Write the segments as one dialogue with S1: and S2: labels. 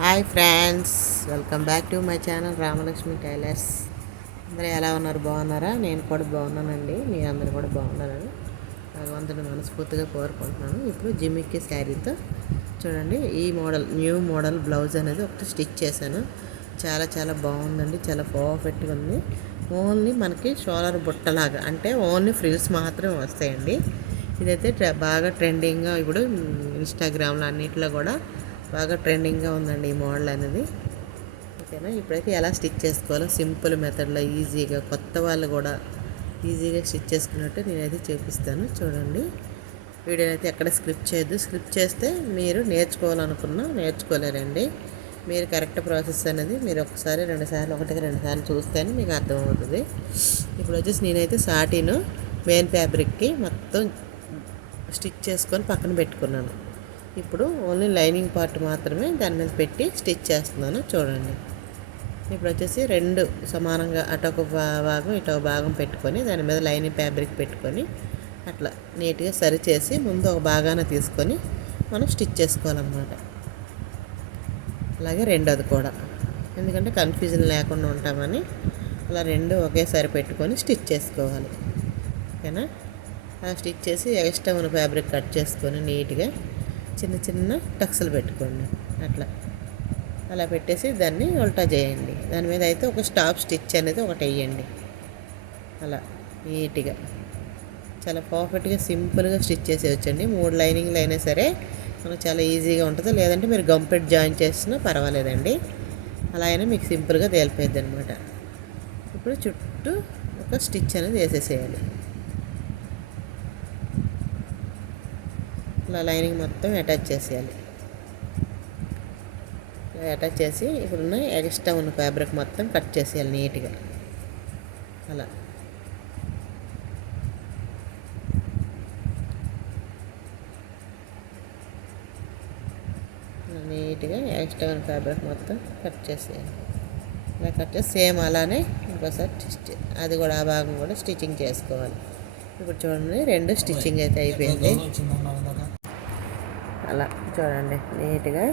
S1: Hi friends welcome back to my channel Ramalakshmi tailors. అందరూ ఎలా ఉన్నారు? బాగున్నారా? నేను కూడా బాగున్నానండి. మీ అందరూ కూడా బాగున్నారని భగవంతుని మనస్ఫూర్తిగా కోరుకుంటున్నాను. ఇప్పుడు జిమ్మిక్కి శారీతో చూడండి ఈ మోడల్ న్యూ మోడల్ బ్లౌజ్ అనేది ఒకటి స్టిచ్ చేశాను. చాలా చాలా బాగుందండి. చాలా పర్ఫెక్ట్గా ఉంది. ఓన్లీ మనకి షోలర్ బుట్టలాగా అంటే ఓన్లీ ఫ్రిల్స్ మాత్రమే వస్తాయండి. ఇదైతే బాగా ట్రెండింగ్గా ఇప్పుడు ఇన్స్టాగ్రామ్లో అన్నింటిలో కూడా బాగా ట్రెండింగ్గా ఉందండి ఈ మోడల్ అనేది. ఓకేనా? ఇప్పుడైతే ఎలా స్టిచ్ చేసుకోవాలో సింపుల్ మెథడ్లో ఈజీగా కొత్త వాళ్ళు కూడా ఈజీగా స్టిచ్ చేసుకున్నట్టు నేనైతే చూపిస్తాను. చూడండి. వీడియోని అయితే ఎక్కడ స్క్రిప్ట్ చేయొద్దు. స్క్రిప్ట్ చేస్తే మీరు నేర్చుకోవాలనుకున్నా నేర్చుకోలేరండి. మీరు కరెక్ట్ ప్రాసెస్ అనేది మీరు ఒకసారి రెండుసార్లు ఒకటికి రెండుసార్లు చూస్తేనే మీకు అర్థమవుతుంది. ఇప్పుడు వచ్చేసి నేనైతే సాటిను మెయిన్ ఫ్యాబ్రిక్కి మొత్తం స్టిచ్ చేసుకొని పక్కన పెట్టుకున్నాను. ఇప్పుడు ఓన్లీ లైనింగ్ పార్ట్ మాత్రమే దాని మీద పెట్టి స్టిచ్ చేస్తున్నాను. చూడండి. ఇప్పుడు వచ్చేసి రెండు సమానంగా అటు ఒక భా- భాగం ఇటొక భాగం పెట్టుకొని దాని మీద లైనింగ్ ఫ్యాబ్రిక్ పెట్టుకొని అట్లా నీట్గా సరి చేసి ముందు ఒక భాగాన తీసుకొని మనం స్టిచ్ చేసుకోవాలన్నమాట. అలాగే రెండోది కూడా. ఎందుకంటే కన్ఫ్యూజన్ లేకుండా ఉంటామని అలా రెండు ఒకేసారి పెట్టుకొని స్టిచ్ చేసుకోవాలి. ఓకేనా? అలా స్టిచ్ చేసి ఎక్స్ట్రా ఉన్న ఫ్యాబ్రిక్ కట్ చేసుకొని నీట్గా చిన్న చిన్న టక్స్లు పెట్టుకోండి. అట్లా. అలా పెట్టేసి దాన్ని ఉల్టా చేయండి. దాని మీద అయితే ఒక స్టాప్ స్టిచ్ అనేది ఒకటి వేయండి. అలా నీట్గా. చాలా పర్ఫెక్ట్గా సింపుల్గా స్టిచ్ చేసేవచ్చండి మూడు లైనింగ్లు అయినా సరే మనకు చాలా ఈజీగా ఉంటుంది. లేదంటే మీరు గంపెట్ జాయిన్ చేసినా పర్వాలేదండి. అలా అయినా మీకు సింపుల్గా తేలిపోద్ది అనమాట ఇప్పుడు చుట్టూ ఒక స్టిచ్ అనేది వేసేసేయాలి. ఇలా లైనింగ్ మొత్తం అటాచ్ చేసేయాలి. అటాచ్ చేసి ఇప్పుడున్న ఎక్స్ట్రా ఉన్న ఫ్యాబ్రిక్ మొత్తం కట్ చేసేయాలి నీట్గా. అలా. నీట్గా ఎక్స్ట్రా ఉన్న ఫ్యాబ్రిక్ మొత్తం కట్ చేసేయాలి. ఇలా కట్ చేసి సేమ్ అలానే ఇంకోసారి స్టిచ్ అది కూడా ఆ భాగం కూడా స్టిచ్చింగ్ చేసుకోవాలి. ఇప్పుడు చూడండి రెండు స్టిచ్చింగ్ అయితే అయిపోయింది. అలా చూడండి నీట్గా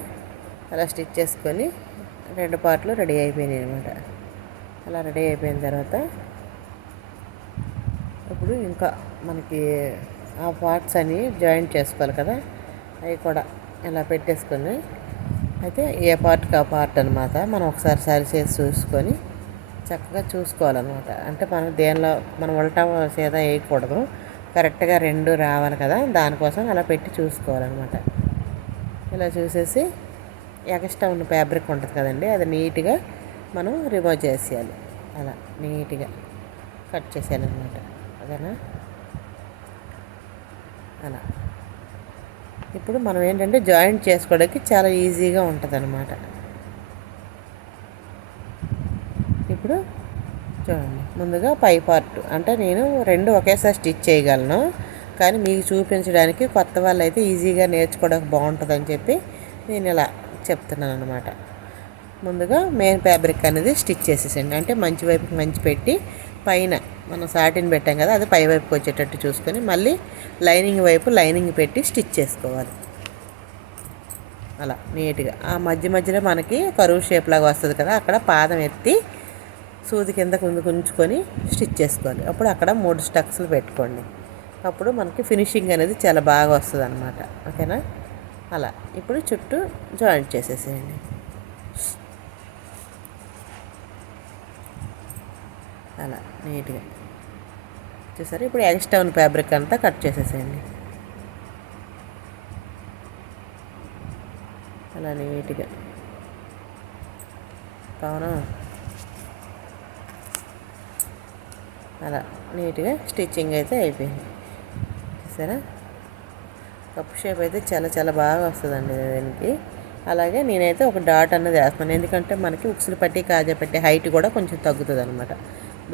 S1: అలా స్టిచ్ చేసుకొని రెండు పార్ట్లు రెడీ అయిపోయినాయి అనమాట అలా రెడీ అయిపోయిన తర్వాత ఇప్పుడు ఇంకా మనకి ఆ పార్ట్స్ అని జాయింట్ చేసుకోవాలి కదా అవి కూడా ఇలా పెట్టేసుకొని అయితే ఏ పార్ట్కి ఆ పార్ట్ అనమాట మనం ఒకసారి సరి చేసి చూసుకొని చక్కగా చూసుకోవాలన్నమాట. అంటే మనం దేనిలో మనం ఉల్టా సీదా వేయకూడదు కరెక్ట్గా రెండు రావాలి కదా దానికోసం అలా పెట్టి చూసుకోవాలన్నమాట. ఇలా చూసేసి ఎక్స్ట్రా ఉన్న ఫ్యాబ్రిక్ ఉంటుంది కదండి అది నీట్గా మనం రిమూవ్ చేసేయాలి. అలా నీట్గా కట్ చేసేయాలన్నమాట. అదేనా? అలా. ఇప్పుడు మనం ఏంటంటే జాయింట్ చేసుకోవడానికి చాలా ఈజీగా ఉంటుంది అనమాట ఇప్పుడు చూడండి ముందుగా పై పార్ట్ అంటే నేను రెండు ఒకేసారి స్టిచ్ చేయగలను. కానీ మీకు చూపించడానికి కొత్త వాళ్ళు అయితే ఈజీగా నేర్చుకోవడానికి బాగుంటుందని చెప్పి నేను ఇలా చెప్తున్నాను అనమాట ముందుగా మెయిన్ ఫ్యాబ్రిక్ అనేది స్టిచ్ చేసేసండి అంటే మంచి వైపు మంచి పెట్టి పైన మనం సాటిన్ పెట్టాం కదా అది పై వైపుకి వచ్చేటట్టు చూసుకొని మళ్ళీ లైనింగ్ వైపు లైనింగ్ పెట్టి స్టిచ్ చేసుకోవాలి. అలా నీట్గా. ఆ మధ్య మధ్యలో మనకి కరువు షేప్ లాగా వస్తుంది కదా అక్కడ పాదం ఎత్తి సూది కింద కుందుకు ఉంచుకొని స్టిచ్ చేసుకోవాలి. అప్పుడు అక్కడ మూడు స్టక్స్లు పెట్టుకోండి. అప్పుడు మనకి ఫినిషింగ్ అనేది చాలా బాగా వస్తుంది అనమాట ఓకేనా? అలా. ఇప్పుడు చుట్టూ జాయింట్ చేసేసేయండి. అలా. నీట్గా. చూసారు? ఇప్పుడు ఎక్స్ట్రా ఉన్న ఫ్యాబ్రిక్ అంతా కట్ చేసేసేయండి. అలా నీట్గా. అవునా? అలా. నీట్గా స్టిచ్చింగ్ అయితే అయిపోయింది. సరే కప్ షేప్ అయితే చాలా చాలా బాగా వస్తుందండి దీనికి. అలాగే నేనైతే ఒక డాట్ అన్నది వేస్తాను ఎందుకంటే మనకి ఉక్సులు పట్టి కాజా పట్టి హైట్ కూడా కొంచెం తగ్గుతుంది అనమాట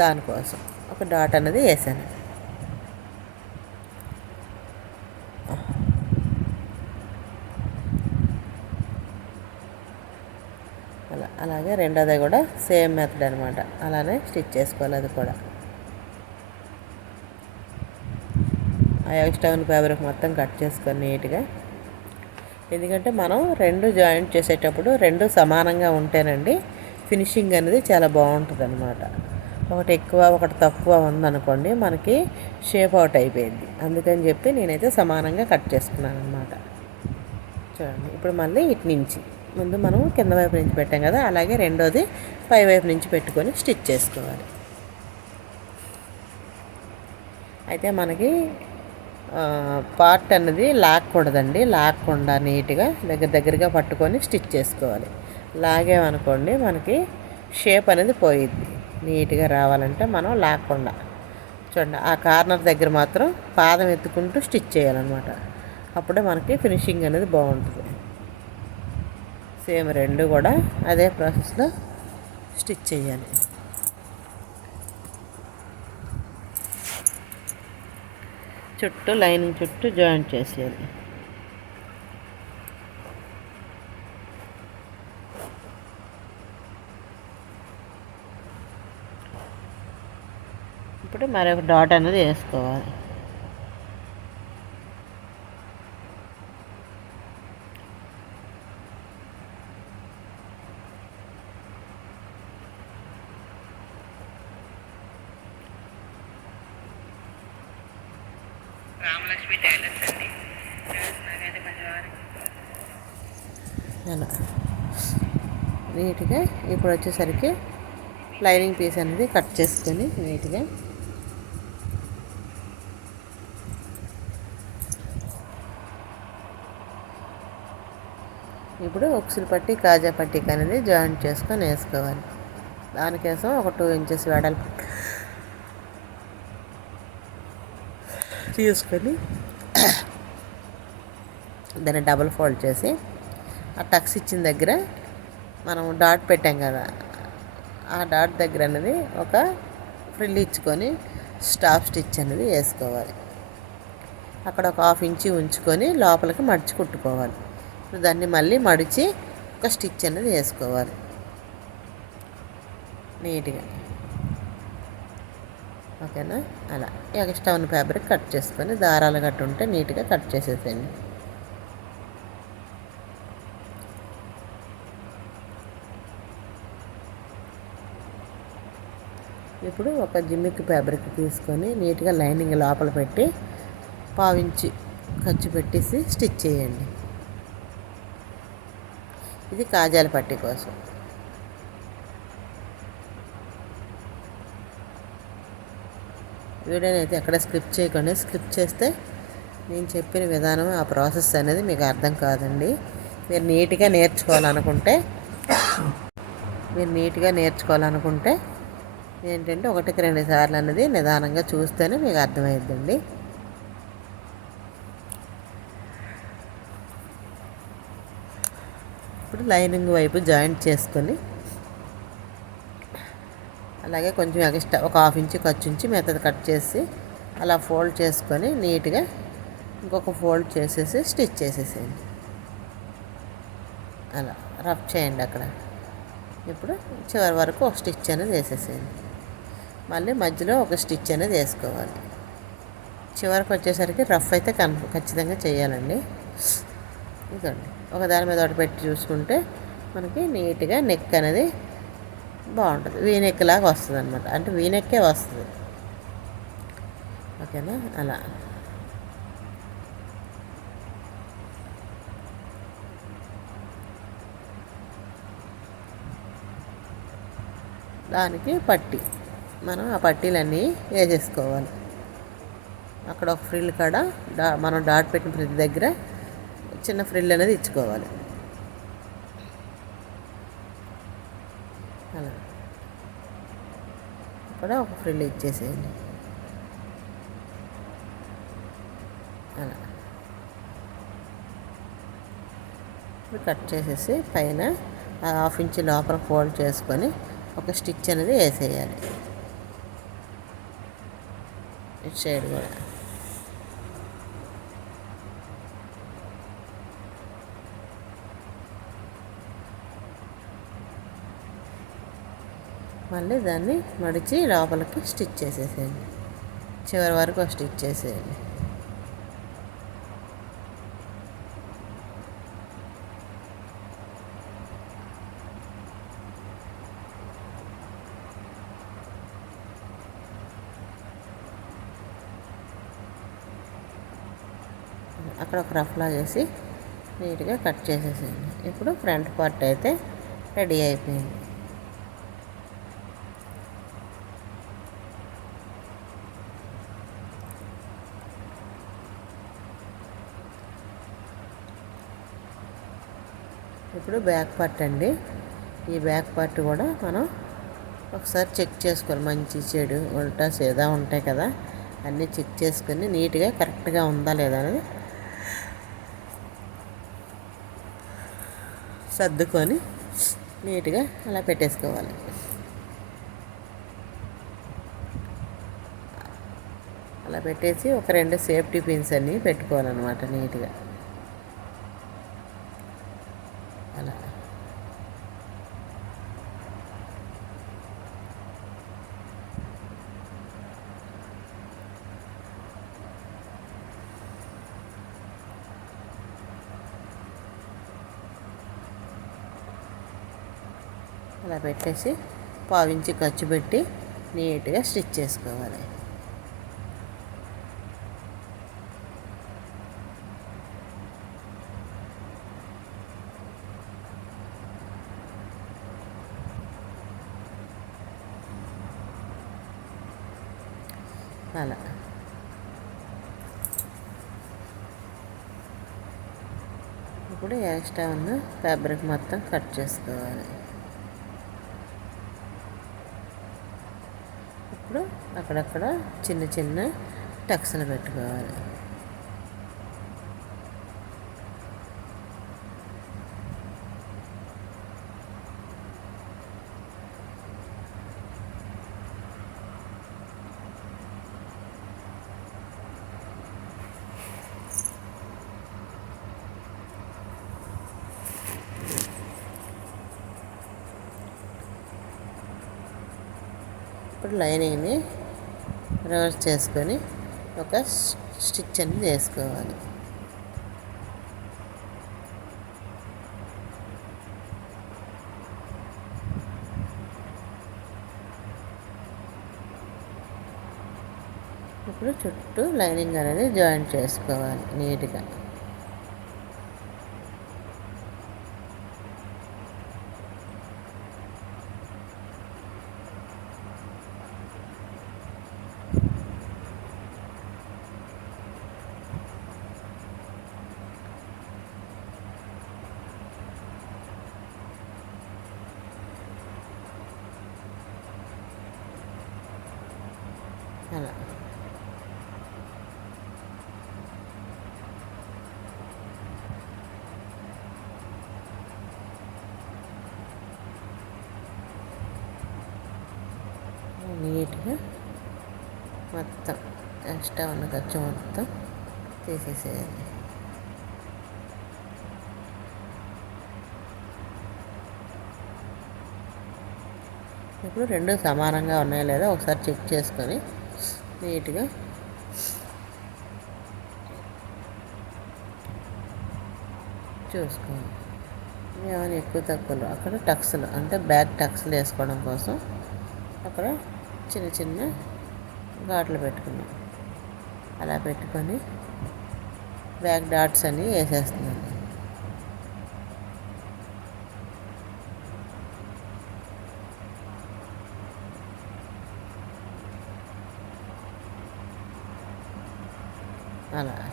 S1: దానికోసం ఒక డాట్ అన్నది వేసాను. అలా అలాగే రెండోది కూడా సేమ్ మెథడ్ అనమాట అలానే స్టిచ్ చేసుకోవాలి అది కూడా. ఆ ఎక్స్ట్రా ఫ్యాబ్రిక్ మొత్తం కట్ చేసుకొని నీట్గా ఎందుకంటే మనం రెండు జాయింట్ చేసేటప్పుడు రెండు సమానంగా ఉంటేనండి ఫినిషింగ్ అనేది చాలా బాగుంటుంది అనమాట ఒకటి ఎక్కువ ఒకటి తక్కువ ఉందనుకోండి మనకి షేప్ అవుట్ అయిపోయింది. అందుకని చెప్పి నేనైతే సమానంగా కట్ చేసుకున్నాను అనమాట చూడండి ఇప్పుడు మళ్ళీ ఇటు నుంచి. ముందు మనం కింద వైపు నుంచి పెట్టాం కదా అలాగే రెండోది పై వైపు నుంచి పెట్టుకొని స్టిచ్ చేసుకోవాలి. అయితే మనకి పార్ట్ అనేది లాక్కూడదండి. లాక్కుండా నీట్గా దగ్గర దగ్గరగా పట్టుకొని స్టిచ్ చేసుకోవాలి. లాగేమనుకోండి మనకి షేప్ అనేది పోయిద్ది. నీట్గా రావాలంటే మనం లాక్కుండా. చూడండి ఆ కార్నర్ దగ్గర మాత్రం పాదం ఎత్తుకుంటూ స్టిచ్ చేయాలన్నమాట. అప్పుడే మనకి ఫినిషింగ్ అనేది బాగుంటుంది. సేమ్ రెండు కూడా అదే ప్రాసెస్లో స్టిచ్ చేయాలి. చుట్టూ లైనింగ్ చుట్టూ జాయింట్ చేసేయాలి. ఇప్పుడు మరొక డాట్ అనేది వేసుకోవాలి రామలక్ష్మి టైలర్స్ అండి అలా ఇప్పుడు వచ్చేసరికి లైనింగ్ పీస్ అనేది కట్ చేసుకొని నీట్గా ఇప్పుడు ఉక్సులు పట్టి కాజా పట్టిక అనేది జాయింట్ చేసుకొని వేసుకోవాలి. దానికోసం ఒక టూ ఇంచెస్ వెడల్పు. తీసుకొని దాన్ని డబుల్ ఫోల్డ్ చేసి ఆ టక్స్ ఇచ్చిన దగ్గర మనం డాట్ పెట్టాం కదా ఆ డాట్ దగ్గర అనేది ఒక ఫ్రిల్ ఇచ్చుకొని స్టాప్ స్టిచ్ అనేది వేసుకోవాలి. అక్కడ ఒక హాఫ్ ఇంచి ఉంచుకొని లోపలికి మడిచి కుట్టుకోవాలి. దాన్ని మళ్ళీ మడిచి ఒక స్టిచ్ అనేది వేసుకోవాలి. నీట్గా. ఓకేనా? అలా. ఎక్స్ట్రా ఉన్న ఫ్యాబ్రిక్ కట్ చేసుకొని దారాలు కట్టు ఉంటే నీట్గా కట్ చేసేసేయండి. ఇప్పుడు ఒక జిమ్మిక్ ఫ్యాబ్రిక్ తీసుకొని నీట్గా లైనింగ్ లోపల పెట్టి పావించి ఖర్చు పెట్టేసి స్టిచ్ చేయండి. ఇది కాజాల పట్టి కోసం. వీడియోని అయితే ఎక్కడ స్క్రిప్ చేయకుండా స్క్రిప్ చేస్తే నేను చెప్పిన విధానం ఆ ప్రాసెస్ అనేది మీకు అర్థం కాదండి. మీరు నీట్గా నేర్చుకోవాలనుకుంటే మీరు నీట్గా నేర్చుకోవాలనుకుంటే ఏంటంటే ఒకటికి రెండు సార్లు అన్నది నిదానంగా చూస్తేనే మీకు అర్థమైద్దండి. ఇప్పుడు లైనింగ్ వైపు జాయింట్ చేసుకొని అలాగే కొంచెం ఎక్స్ట్రా ఒక హాఫ్ ఇంచు ఖర్చు ఉంచి మిగతాది కట్ చేసి అలా ఫోల్డ్ చేసుకొని నీట్గా ఇంకొక ఫోల్డ్ చేసేసి స్టిచ్ చేసేసేయండి. అలా రఫ్ చేయండి అక్కడ. ఇప్పుడు చివరి వరకు ఒక స్టిచ్ అనేది వేసేసేయండి. మళ్ళీ మధ్యలో ఒక స్టిచ్ అనేది వేసుకోవాలి. చివరికి వచ్చేసరికి రఫ్ అయితే కన్ ఖచ్చితంగా చేయాలండి. ఇదండి ఒక దాని మీద ఒకటి పెట్టి చూసుకుంటే మనకి నీట్గా నెక్ అనేది బాగుంటుంది. వీనెక్ లాగా వస్తుంది అనమాట అంటే వీనెక్కే వస్తుంది. ఓకేనా? అలా. దానికి పట్టి. మనం ఆ పట్టీలన్నీ వేసేసుకోవాలి. అక్కడ ఒక ఫ్రిల్ కాడ డా మనం డాట్ పెట్టిన ప్రతి దగ్గర చిన్న ఫ్రిల్ అనేది ఇచ్చుకోవాలి. అలా. కూడా ఒక ఫ్రిల్ ఇచ్చేసేయండి. అలా. కట్ చేసేసి పైన హాఫ్ ఇంచ్ లోపల ఫోల్డ్ చేసుకొని ఒక స్టిచ్ అనేది వేసేయాలి. ఇటు సైడ్ కూడా. మళ్ళీ దాన్ని మడిచి లోపలికి స్టిచ్ చేసేసేయండి. చివరి వరకు స్టిచ్ చేసేయండి. అక్కడ ఒక రఫ్లా చేసి నీట్గా కట్ చేసేసేయండి. ఇప్పుడు ఫ్రంట్ పార్ట్ అయితే రెడీ అయిపోయింది. ఇప్పుడు బ్యాక్ పార్ట్ అండి. ఈ బ్యాక్ పార్ట్ కూడా మనం ఒకసారి చెక్ చేసుకోవాలి. మంచి చెడు ఉల్టా సేదా ఉంటాయి కదా అన్నీ చెక్ చేసుకొని నీట్గా కరెక్ట్గా ఉందా లేదా అనేది సర్దుకొని నీట్గా అలా పెట్టేసుకోవాలి. అలా పెట్టేసి ఒక రెండు సేఫ్టీ పిన్స్ అన్నీ పెట్టుకోవాలన్నమాట నీట్గా. అలా పెట్టేసి పావించి ఖర్చు పెట్టి నీట్గా స్టిచ్ చేసుకోవాలి. అలా. ఇప్పుడు ఎక్స్ట్రా ఉన్న ఫ్యాబ్రిక్ మొత్తం కట్ చేసుకోవాలి ఇప్పుడు అక్కడక్కడ చిన్న చిన్న టక్స్లు పెట్టుకోవాలి. ఇప్పుడు లైనింగ్ని రివర్స్ చేసుకొని ఒక స్టిచ్ అనేది వేసుకోవాలి ఇప్పుడు చుట్టూ లైనింగ్ అనేది జాయింట్ చేసుకోవాలి నీట్గా. నీట్గా మొత్తం ఎక్స్ట్రా ఉన్న ఖర్చు మొత్తం తీసేసేయాలి ఇప్పుడు రెండు సమానంగా ఉన్నాయా లేదా ఒకసారి చెక్ చేసుకొని నీట్గా చూసుకోండి. ఏమైనా ఎక్కువ తక్కువలు అక్కడ టక్స్లు అంటే బ్యాక్ టక్స్లు వేసుకోవడం కోసం అక్కడ చిన్న చిన్న ఘాట్లు పెట్టుకున్నాం. అలా పెట్టుకొని బ్యాక్ డాట్స్ అని వేసేస్తున్నాను అలా.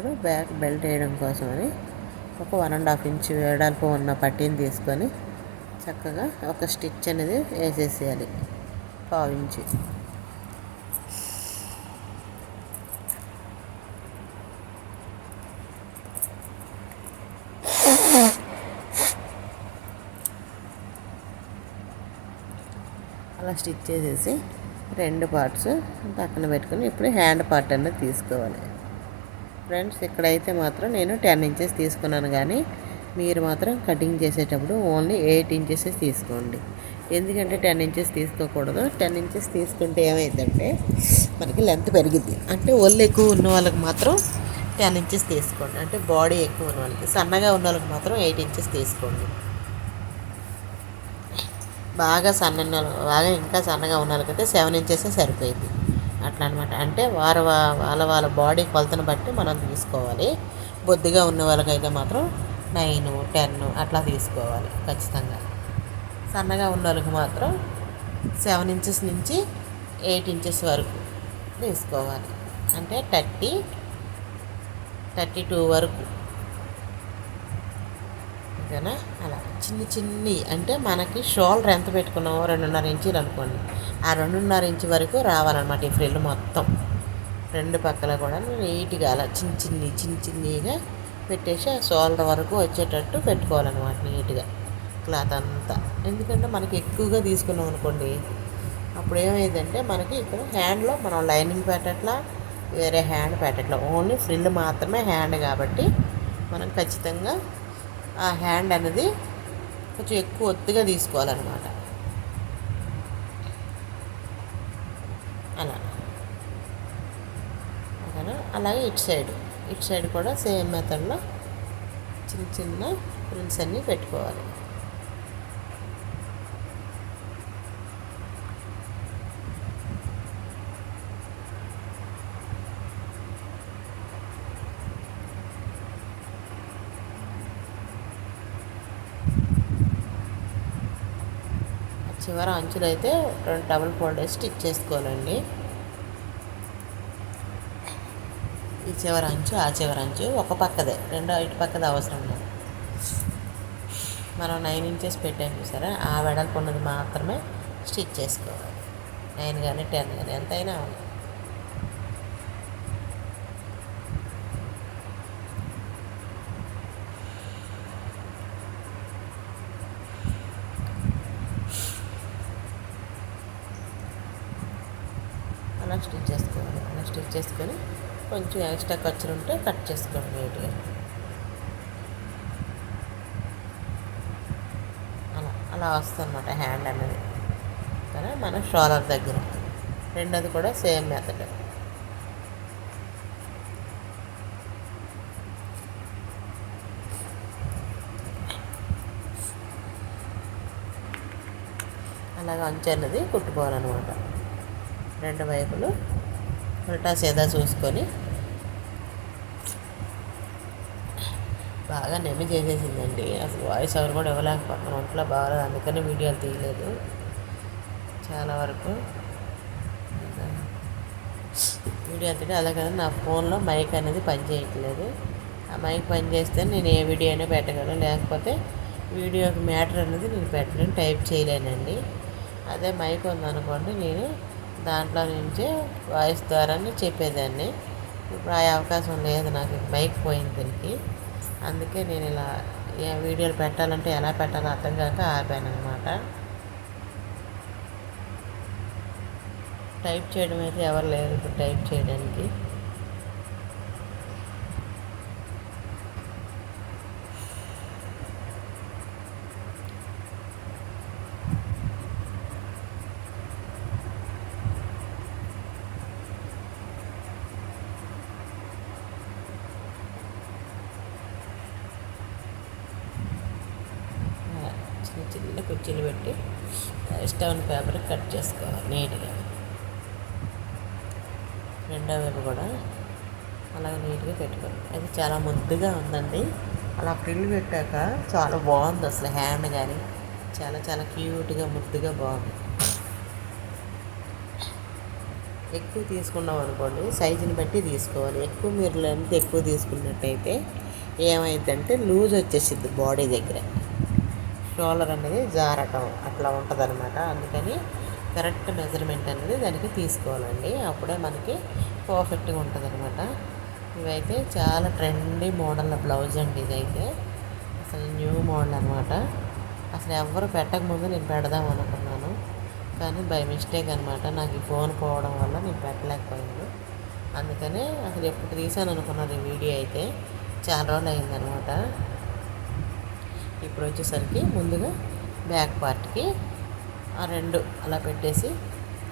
S1: కూడా బ్యాక్ బెల్ట్ వేయడం కోసమని ఒక వన్ అండ్ హాఫ్ ఇంచ్ వెడల్పు ఉన్న పట్టీని తీసుకొని చక్కగా ఒక స్టిచ్ అనేది వేసేసేయాలి. పావు ఇంచు. అలా స్టిచ్ చేసేసి రెండు పార్ట్స్ పక్కన పెట్టుకొని ఇప్పుడు హ్యాండ్ పార్ట్ అనేది తీసుకోవాలి. ఫ్రెండ్స్ ఇక్కడైతే మాత్రం నేను టెన్ ఇంచెస్ తీసుకున్నాను కానీ మీరు మాత్రం కటింగ్ చేసేటప్పుడు ఓన్లీ ఎయిట్ ఇంచెస్ తీసుకోండి. ఎందుకంటే టెన్ ఇంచెస్ తీసుకోకూడదు. టెన్ ఇంచెస్ తీసుకుంటే ఏమైందంటే మనకి లెంత్ పెరిగింది అంటే ఒళ్ళు ఎక్కువ ఉన్న వాళ్ళకి మాత్రం టెన్ ఇంచెస్ తీసుకోండి. అంటే బాడీ ఎక్కువ ఉన్న వాళ్ళకి సన్నగా ఉన్న వాళ్ళకి మాత్రం ఎయిట్ ఇంచెస్ తీసుకోండి. బాగా సన్న బాగా ఇంకా సన్నగా ఉన్న వాళ్ళకైతే సెవెన్ ఇంచెస్ సరిపోయింది. అట్లా అనమాట అంటే వారు వాళ్ళ వాళ్ళ బాడీ కొలతను బట్టి మనం తీసుకోవాలి. బొద్దుగా ఉన్న వాళ్ళకైతే మాత్రం నైన్ టెన్ అట్లా తీసుకోవాలి ఖచ్చితంగా. సన్నగా ఉన్న వాళ్ళకి మాత్రం సెవెన్ ఇంచెస్ నుంచి ఎయిట్ ఇంచెస్ వరకు తీసుకోవాలి. అంటే థర్టీ థర్టీ టూ వరకు ఓకేనా? అలా. చిన్ని చిన్ని. అంటే మనకి షోల్డర్ ఎంత పెట్టుకున్నామో రెండున్నర ఇంచులు అనుకోండి. ఆ రెండున్నర ఇంచు వరకు రావాలన్నమాట ఈ ఫ్రిల్ మొత్తం. రెండు పక్కల కూడా నీట్గా అలా చిన్న చిన్ని చిన్న చిన్నగా పెట్టేసి ఆ షోల్డర్ వరకు వచ్చేటట్టు పెట్టుకోవాలన్నమాట నీట్గా. క్లాత్ అంతా. ఎందుకంటే మనకి ఎక్కువగా తీసుకున్నాం అనుకోండి అప్పుడు ఏమైందంటే మనకి ఇక్కడ హ్యాండ్లో మనం లైనింగ్ పెట్టట్లా వేరే హ్యాండ్ పెట్టట్లా ఓన్లీ ఫ్రిల్ మాత్రమే హ్యాండ్ కాబట్టి మనం ఖచ్చితంగా ఆ హ్యాండ్ అనేది కొంచెం ఎక్కువ ఒత్తిగా తీసుకోవాలన్నమాట. అలా. ఓకేనా? అలాగే ఇటు సైడ్. ఇటు సైడ్ కూడా సేమ్ మెథడ్లో చిన్న చిన్న ఫ్రిల్స్ అన్నీ పెట్టుకోవాలి. చివర అంచులు అయితే రెండు డబుల్ ఫోల్డ్ స్టిచ్ చేసుకోవాలండి. ఈ చివరి అంచు ఆ చివరి అంచు ఒక పక్కదే రెండో ఇటు పక్కది అవసరం లేదు. మనం నైన్ ఇంచెస్ పెట్టాం చూసారా ఆ వెడల్పు ఉన్నది మాత్రమే స్టిచ్ చేసుకోవాలి. నైన్ కానీ టెన్ కానీ ఎంతైనా అలా స్టిచ్ అలా స్టిచ్ చేసుకొని కొంచెం ఎక్స్ట్రా ఖర్చులు ఉంటే కట్ చేసుకోండి నీట్గా. అలా అలా వస్తుందన్నమాట హ్యాండ్ అనేది. కానీ మన షోలర్ దగ్గర. రెండోది కూడా సేమ్ మెథడ్. అలాగ అంచు అన్నది కుట్టుకోవాలన్నమాట. రెండు వైపులు ఉల్టా ఏదో చూసుకొని బాగా నెమ్మి చేసేసిందండి. అసలు వాయిస్ ఎవరు కూడా ఇవ్వలేకపోతున్నాం ఒంట్లో బాగాలేదు. అందుకని వీడియోలు తీయలేదు. చాలా వరకు వీడియో తీయడం అదే కదా నా ఫోన్లో మైక్ అనేది పనిచేయట్లేదు ఆ మైక్ పని చేస్తే నేను ఏ వీడియో అయినా పెట్టగలను. లేకపోతే వీడియోకి మ్యాటర్ అనేది నేను పెట్టలేను టైప్ చేయలేనండి. అదే మైక్ ఉందనుకోండి నేను దాంట్లో నుంచి వాయిస్ ద్వారానే చెప్పేదాన్ని. ఇప్పుడు ఆ అవకాశం లేదు నాకు మైక్ పోయింది దీనికి. అందుకే నేను ఇలా ఏ వీడియోలు పెట్టాలంటే ఎలా పెట్టాలో అర్థం కాక ఆపాను అనమాట టైప్ చేయడం అయితే ఎవరు లేరు ఇప్పుడు టైప్ చేయడానికి చిన్న చిన్న కుర్చీలు పెట్టి స్టవన్ పేపర్ కట్ చేసుకోవాలి నీట్గా. రెండో వైపు కూడా అలాగే నీట్గా పెట్టుకోవాలి. అది చాలా ముద్దుగా ఉందండి. అలా ప్రిల్ పెట్టాక చాలా బాగుంది అసలు హ్యాండ్ కానీ. చాలా చాలా క్యూట్గా ముద్దుగా బాగుంది. ఎక్కువ తీసుకున్నాం అనుకోండి సైజుని బట్టి తీసుకోవాలి. ఎక్కువ మీరు లెంత్ ఎక్కువ తీసుకున్నట్టయితే ఏమైందంటే లూజ్ వచ్చేసిద్ది బాడీ దగ్గర. రోలర్ అనేది జారటం అట్లా ఉంటుంది అనమాట అందుకని కరెక్ట్ మెజర్మెంట్ అనేది దానికి తీసుకోవాలండి. అప్పుడే మనకి పర్ఫెక్ట్గా ఉంటుంది అనమాట ఇవైతే చాలా ట్రెండీ మోడల్ బ్లౌజ్ అండి ఇదైతే. అసలు న్యూ మోడల్ అనమాట అసలు ఎవరు పెట్టకముందు నేను పెడదాం అనుకున్నాను. కానీ బై మిస్టేక్ అనమాట నాకు ఈ ఫోన్ పోవడం వల్ల నేను పెట్టలేకపోయాను. అందుకనే అసలు ఎప్పుడు తీసాను అనుకున్నాను ఈ వీడియో అయితే. చాలా రోజులు అయిందనమాట ఇప్పుడు వచ్చేసరికి ముందుగా బ్యాక్ పార్ట్కి ఆ రెండు అలా పెట్టేసి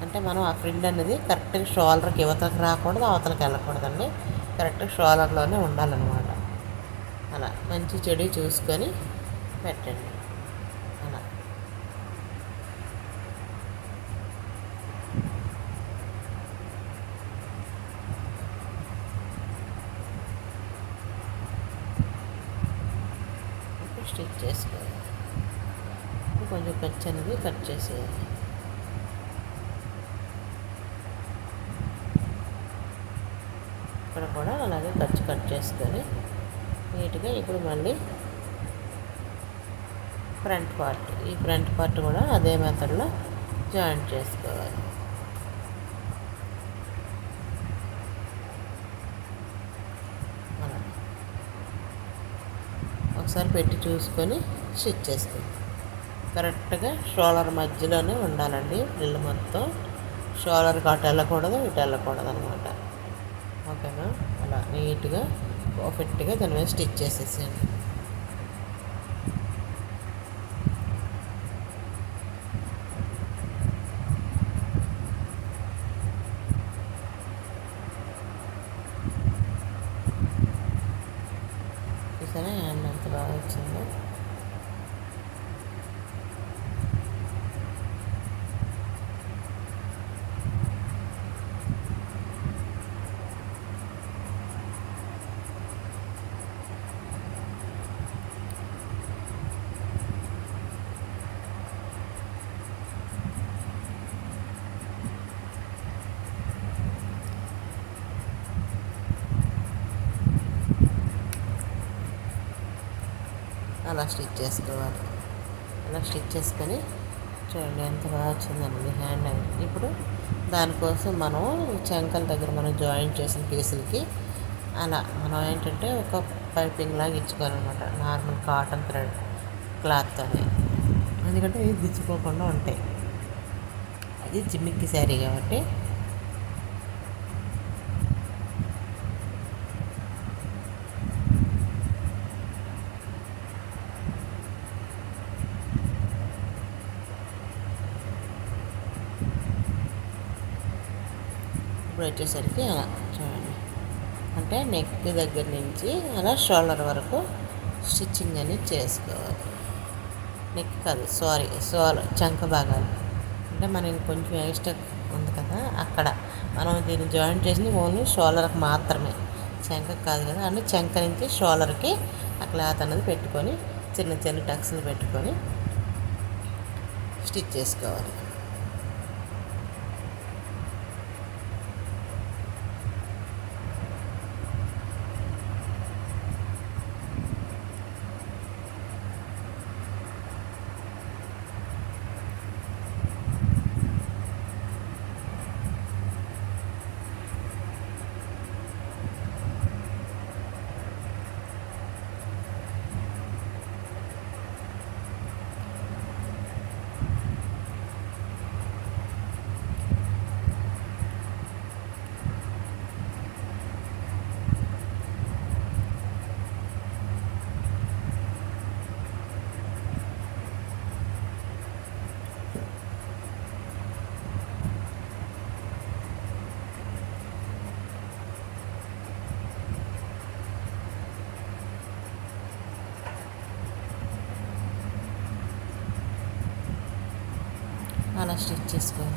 S1: అంటే మనం ఆ ఫ్రిల్ అనేది కరెక్ట్గా షోల్డర్కి యువతలకు రాకూడదు అవతలకి వెళ్ళకూడదండి. కరెక్ట్గా షోలర్లోనే ఉండాలన్నమాట. అలా మంచి చెడు చూసుకొని పెట్టండి అలా స్టిచ్ చేసుకోవాలి కొంచెం ఖర్చు అనేది కట్ చేసేయాలి. ఇక్కడ కూడా అలాగే ఖర్చు కట్ చేసుకొని నీట్గా ఇప్పుడు మళ్ళీ ఫ్రంట్ పార్ట్ ఈ ఫ్రంట్ పార్ట్ కూడా అదే మెథడ్లో జాయింట్ చేసుకోవాలి. ఒకసారి పెట్టి చూసుకొని స్టిచ్ చేసుకుందాం. కరెక్ట్గా షోలర్ మధ్యలోనే ఉండాలండి ఇల్లు మొత్తం. షోలర్కి అటు వెళ్ళకూడదు ఇటు వెళ్ళకూడదు అనమాట ఓకేనా? అలా నీట్గా పర్ఫెక్ట్గా దాని మీద స్టిచ్ చేసేసేయండి చూసారా హ్యాండ్ ఎంత బాగా వచ్చిందో అలా స్టిచ్ చేసుకోవాలి. అలా స్టిచ్ చేసుకొని చూడండి ఎంత బాగా వచ్చిందండి హ్యాండ్ అనేది. ఇప్పుడు దానికోసం మనం చంకల దగ్గర మనం జాయింట్ చేసిన పీసులకి అలా మనం ఏంటంటే ఒక పైపింగ్ లాగా ఇచ్చుకోవాలన్నమాట. నార్మల్ కాటన్ థ్రెడ్ క్లాత్ అని ఎందుకంటే ఇవి దిచ్చుకోకుండా ఉంటాయి. అది జిమ్మిక్కి శారీ కాబట్టి పెట్టేసరికి వచ్చేసరికి అలా చూడండి. అంటే నెక్ దగ్గర నుంచి అలా షోల్డర్ వరకు స్టిచ్చింగ్ అనేది చేసుకోవాలి. నెక్ కాదు సారీ సోల్ చంక భాగాలు. అంటే మనం కొంచెం ఎక్స్ట్రా ఉంది కదా అక్కడ. మనం దీన్ని జాయింట్ చేసింది ఓన్లీ షోల్డర్కి మాత్రమే. చంక కాదు కదా అంటే చంక నుంచి షోల్డర్కి ఆ క్లాత్ అనేది పెట్టుకొని చిన్న చిన్న టక్స్లు పెట్టుకొని స్టిచ్ చేసుకోవాలి. అలా స్టిచ్ చేసుకోవాలి.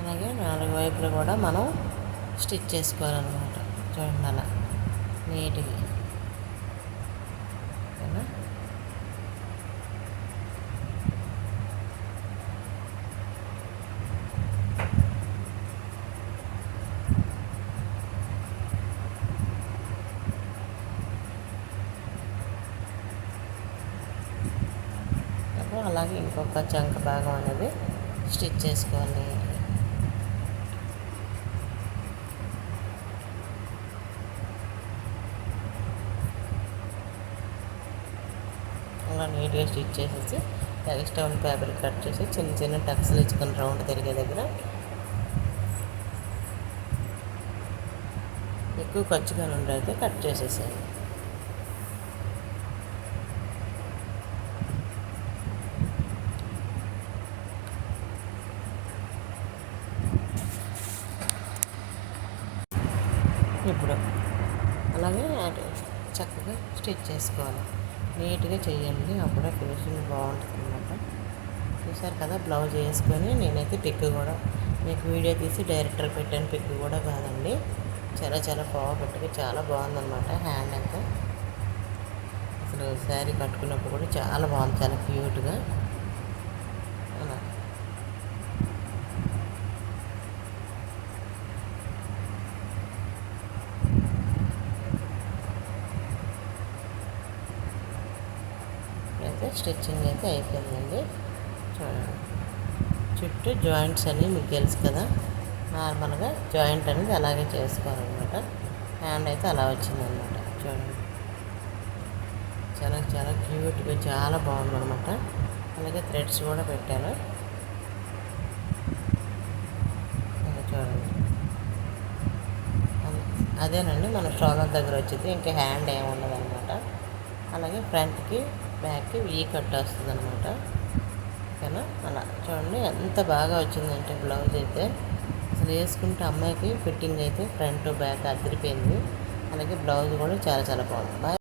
S1: అలాగే నాలుగు వైపులు కూడా మనం స్టిచ్ చేసుకోవాలన్నమాట. చూడండి అలా. నీట్గా. స్టిచ్ చేసుకోవాలి. అలా నీట్గా స్టిచ్ చేసేసి ఎక్స్ట్రా ఉన్న పేపర్ కట్ చేసి చిన్న చిన్న టక్స్లు ఇచ్చుకొని రౌండ్ తిరిగే దగ్గర ఎక్కువ ఖర్చుగా ఉండైతే కట్ చేసేసాను ఇప్పుడు స్టిచ్ చేసుకోవాలి నీట్గా చేయండి అప్పుడే బాగుంటుంది అనమాట చూసారు కదా బ్లౌజ్ వేసుకొని నేనైతే పిక్ కూడా మీకు వీడియో తీసి డైరెక్టర్ పెట్టాను పిక్ కూడా కాదండి. చాలా చాలా పర్ఫెక్ట్గా చాలా బాగుందన్నమాట హ్యాండ్ అంతా అసలు శారీ కట్టుకున్నప్పుడు కూడా చాలా బాగుంది చాలా క్యూట్గా అలా అయితే స్టిచ్చింగ్ అయితే అయిపోయిందండి. చూడండి. చుట్టూ జాయింట్స్ అన్నీ మీకు తెలుసు కదా. నార్మల్గా జాయింట్ అనేది అలాగే చేసుకోవాలన్నమాట. హ్యాండ్ అయితే అలా వచ్చిందనమాట చూడండి. చాలా చాలా క్యూట్గా చాలా బాగుందన్నమాట. అలాగే థ్రెడ్స్ కూడా పెట్టారు చూడండి. అదేనండి మన షోల్డర్ దగ్గర వచ్చింది. ఇంకా హ్యాండ్ ఏమి ఉండదన్నమాట అలాగే ఫ్రంట్కి బ్యాక్కి వీ కట్ వస్తుంది అనమాట ఓకేనా? అలా. చూడండి ఎంత బాగా వచ్చిందంటే బ్లౌజ్ అయితే. అసలు వేసుకుంటే అమ్మాయికి ఫిట్టింగ్ అయితే ఫ్రంట్ బ్యాక్ అదిరిపోయింది. అలాగే బ్లౌజ్ కూడా చాలా చాలా బాగుంది. బాయ్.